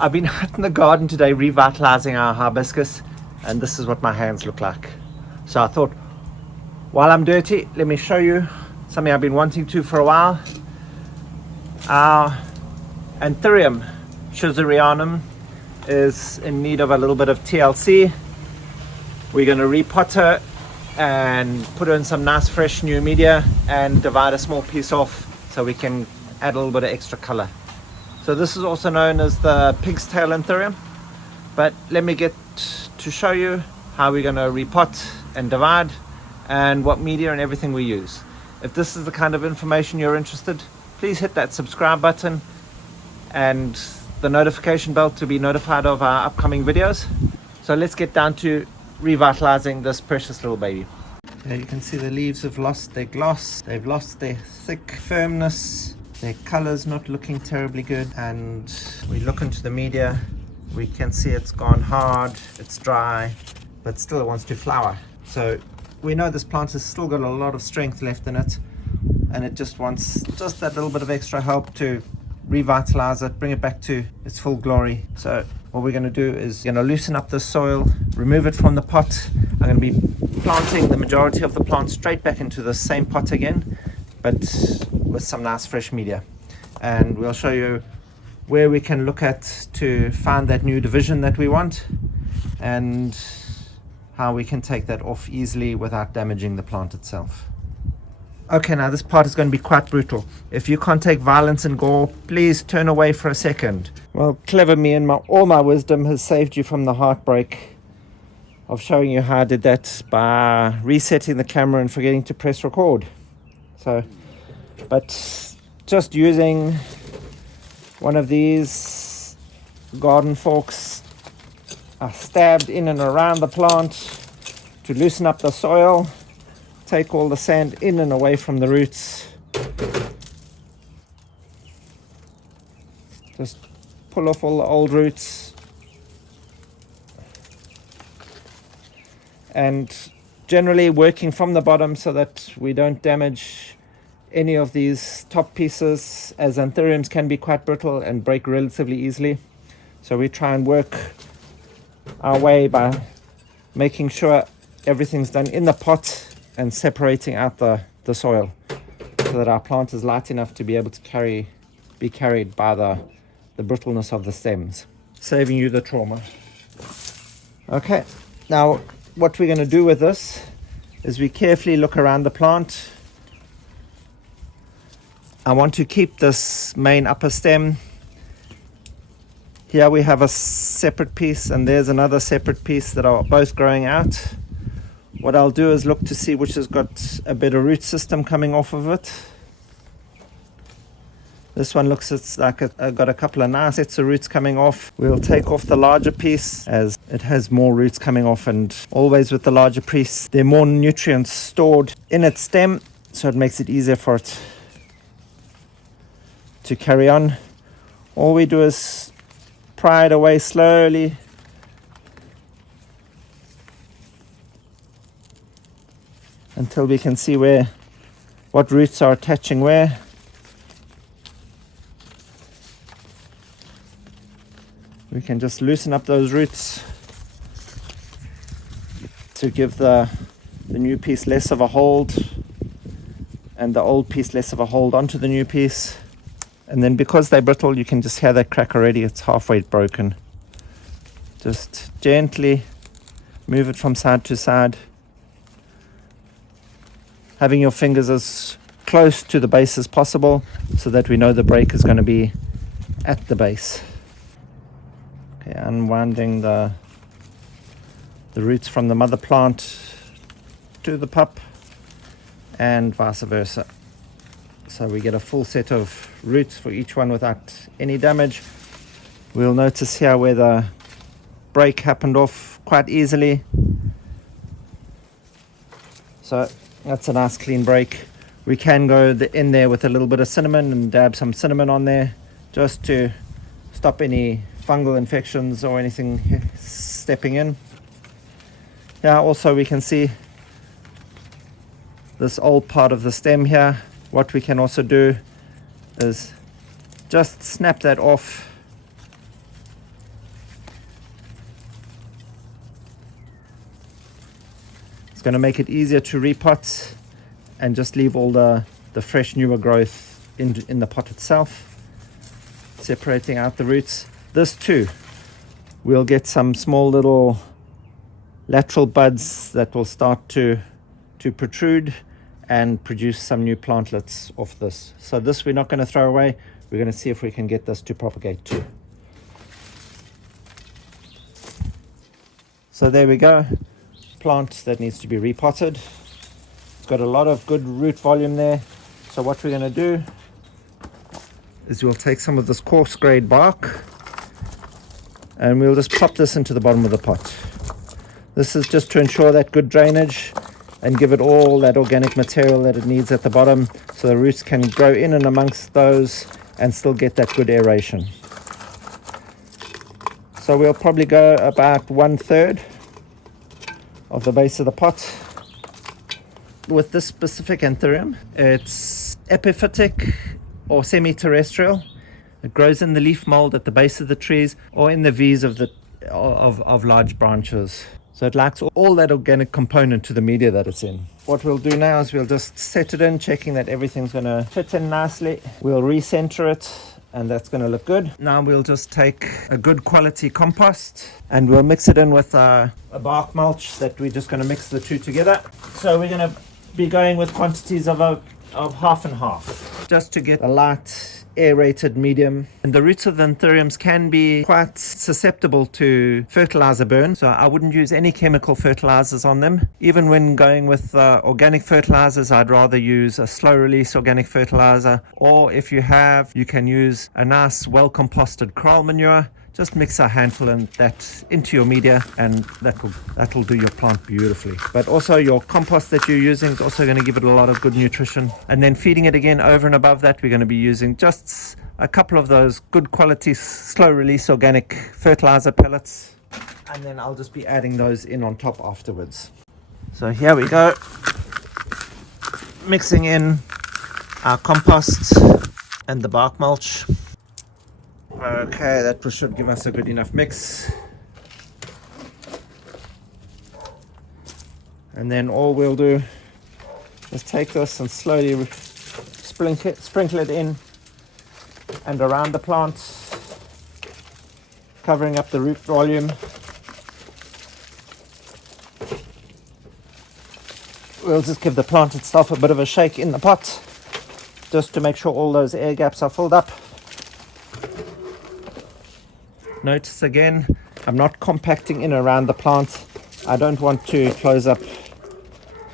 I've been out in the garden today revitalizing our hibiscus, and this is what my hands look like. So I thought, while I'm dirty, let me show you something I've been wanting to for a while. Our Anthurium Propagation is in need of a little bit of TLC. We're going to repot her and put her in some nice fresh new media and divide a small piece off so we can add a little bit of extra color. So this is also known as the Pigtail Anthurium, but let me get to show you how we're going to repot and divide and what media and everything we use. If this is the kind of information you're interested, please hit that subscribe button and the notification bell to be notified of our upcoming videos. So let's get down to revitalizing this precious little baby. Here you can see the leaves have lost their gloss, they've lost their thick firmness, their color's not looking terribly good, and we look into the media, we can see it's gone hard, it's dry, but still it wants to flower. So we know this plant has still got a lot of strength left in it, and it just wants just that little bit of extra help to revitalize it, bring it back to its full glory. So what we're going to do is going to loosen up the soil, remove it from the pot. I'm going to be planting the majority of the plant straight back into the same pot again, but with some nice fresh media. And we'll show you where we can look at to find that new division that we want, and how we can take that off easily without damaging the plant itself. Okay, now this part is going to be quite brutal. If you can't take violence and gore, please turn away for a second. Well, clever me and all my wisdom has saved you from the heartbreak of showing you how I did that by resetting the camera and forgetting to press record. So, but just using one of these garden forks, I stabbed in and around the plant to loosen up the soil, take all the sand in and away from the roots. Just pull off all the old roots. And generally working from the bottom so that we don't damage any of these top pieces, as anthuriums can be quite brittle and break relatively easily. So we try and work our way by making sure everything's done in the pot and separating out the soil so that our plant is light enough to be able to be carried by the brittleness of the stems, saving you the trauma. Okay, now what we're going to do with this is we carefully look around the plant. I want to keep this main upper stem. Here we have a separate piece, and there's another separate piece that are both growing out. What I'll do is look to see which has got a better root system coming off of it. This one looks like it's got a couple of nice sets of roots coming off. We'll take off the larger piece as it has more roots coming off, and always with the larger piece there are more nutrients stored in its stem, so it makes it easier for it to carry on. All we do is pry it away slowly. Until we can see what roots are attaching where. We can just loosen up those roots to give the new piece less of a hold and the old piece less of a hold onto the new piece. And then because they're brittle, you can just hear that crack already. It's halfway broken. Just gently move it from side to side, having your fingers as close to the base as possible so that we know the break is going to be at the base. Okay, unwinding the roots from the mother plant to the pup and vice versa. So we get a full set of roots for each one without any damage. We'll notice here where the break happened off quite easily. So that's a nice clean break. We can go in there with a little bit of cinnamon and dab some cinnamon on there just to stop any fungal infections or anything stepping in. Yeah, also we can see this old part of the stem here. What we can also do is just snap that off It's going to make it easier to repot and just leave all the fresh newer growth in the pot itself, separating out the roots. This too, we'll get some small little lateral buds that will start to protrude and produce some new plantlets off this. So this we're not going to throw away. We're going to see if we can get this to propagate too. So there we go, plant that needs to be repotted. It's got a lot of good root volume there. So what we're going to do is we'll take some of this coarse grade bark and we'll just pop this into the bottom of the pot. This is just to ensure that good drainage and give it all that organic material that it needs at the bottom, so the roots can grow in and amongst those and still get that good aeration. So we'll probably go about 1/3 of the base of the pot. With this specific Anthurium, it's epiphytic or semi-terrestrial. It grows in the leaf mold at the base of the trees or in the V's of large branches. So it lacks all that organic component to the media that it's in. What we'll do now is we'll just set it in, checking that everything's going to fit in nicely. We'll recenter it, and that's going to look good. Now we'll just take a good quality compost and we'll mix it in with a bark mulch that we're just going to mix the two together. So we're going to be going with quantities of half and half, just to get a light aerated medium. And the roots of the Anthuriums can be quite susceptible to fertilizer burn, so I wouldn't use any chemical fertilizers on them. Even when going with organic fertilizers, I'd rather use a slow release organic fertilizer, or if you can use a nice well composted kraal manure. Just mix a handful of that into your media and that'll do your plant beautifully. But also your compost that you're using is also going to give it a lot of good nutrition. And then feeding it again over and above that, we're going to be using just a couple of those good quality slow release organic fertilizer pellets. And then I'll just be adding those in on top afterwards. So here we go. Mixing in our compost and the bark mulch. Okay, that should give us a good enough mix. And then all we'll do is take this and slowly sprinkle it in and around the plant, covering up the root volume. We'll just give the plant itself a bit of a shake in the pot, just to make sure all those air gaps are filled up. Notice again, I'm not compacting in around the plant. I don't want to close up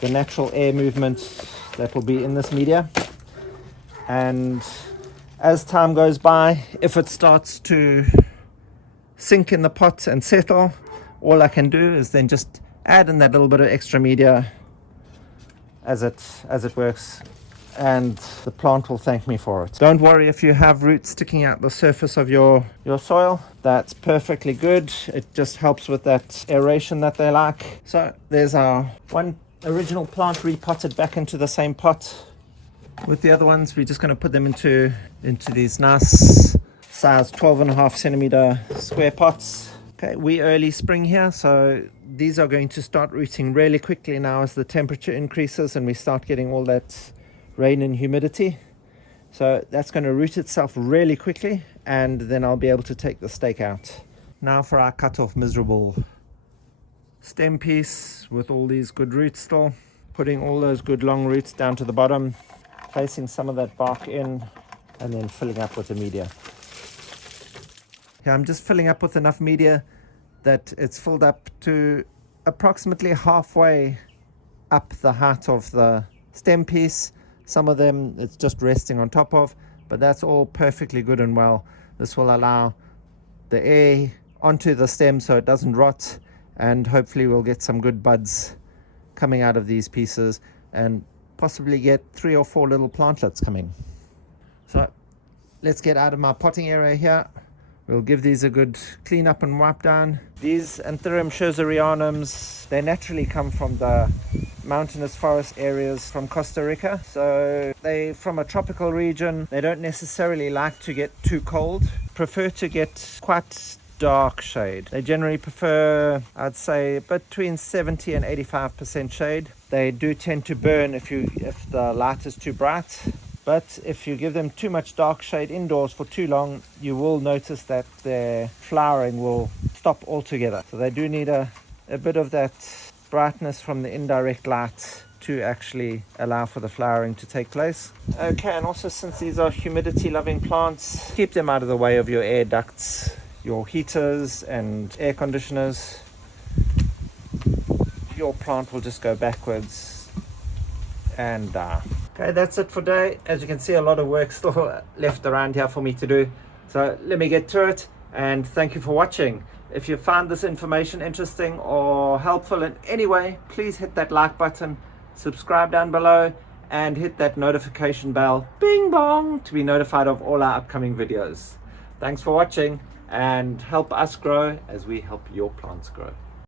the natural air movement that will be in this media. And as time goes by, if it starts to sink in the pot and settle, all I can do is then just add in that little bit of extra media as it works, and the plant will thank me for it. Don't worry if you have roots sticking out the surface of your soil. That's perfectly good. It just helps with that aeration that they like. So there's our one original plant repotted back into the same pot. With the other ones, we're just going to put them into these nice size 12.5 centimeter square pots. Okay, we early spring here, so these are going to start rooting really quickly now as the temperature increases and we start getting all that rain and humidity. So that's going to root itself really quickly, and then I'll be able to take the stake out. Now for our cut off miserable stem piece with all these good roots still. Putting all those good long roots down to the bottom, placing some of that bark in, and then filling up with the media. Here I'm just filling up with enough media that it's filled up to approximately halfway up the height of the stem piece. Some of them it's just resting on top of, but that's all perfectly good and well. This will allow the air onto the stem so it doesn't rot, and hopefully we'll get some good buds coming out of these pieces and possibly get 3 or 4 little plantlets coming. So let's get out of my potting area here. We'll give these a good clean up and wipe down. These Anthurium Schurzerianums, they naturally come from the mountainous forest areas from Costa Rica. So they from a tropical region. They don't necessarily like to get too cold. Prefer to get quite dark shade. They generally prefer, I'd say, between 70 and 85% shade. They do tend to burn if the light is too bright. But if you give them too much dark shade indoors for too long, you will notice that their flowering will stop altogether. So they do need a bit of that brightness from the indirect light to actually allow for the flowering to take place. Okay, and also since these are humidity loving plants, keep them out of the way of your air ducts, your heaters and air conditioners. Your plant will just go backwards and die. Okay, that's it for today. As you can see, a lot of work still left around here for me to do. So let me get to it, and thank you for watching. If you found this information interesting or helpful in any way, please hit that like button, subscribe down below, and hit that notification bell, bing bong, to be notified of all our upcoming videos. Thanks for watching, and help us grow as we help your plants grow.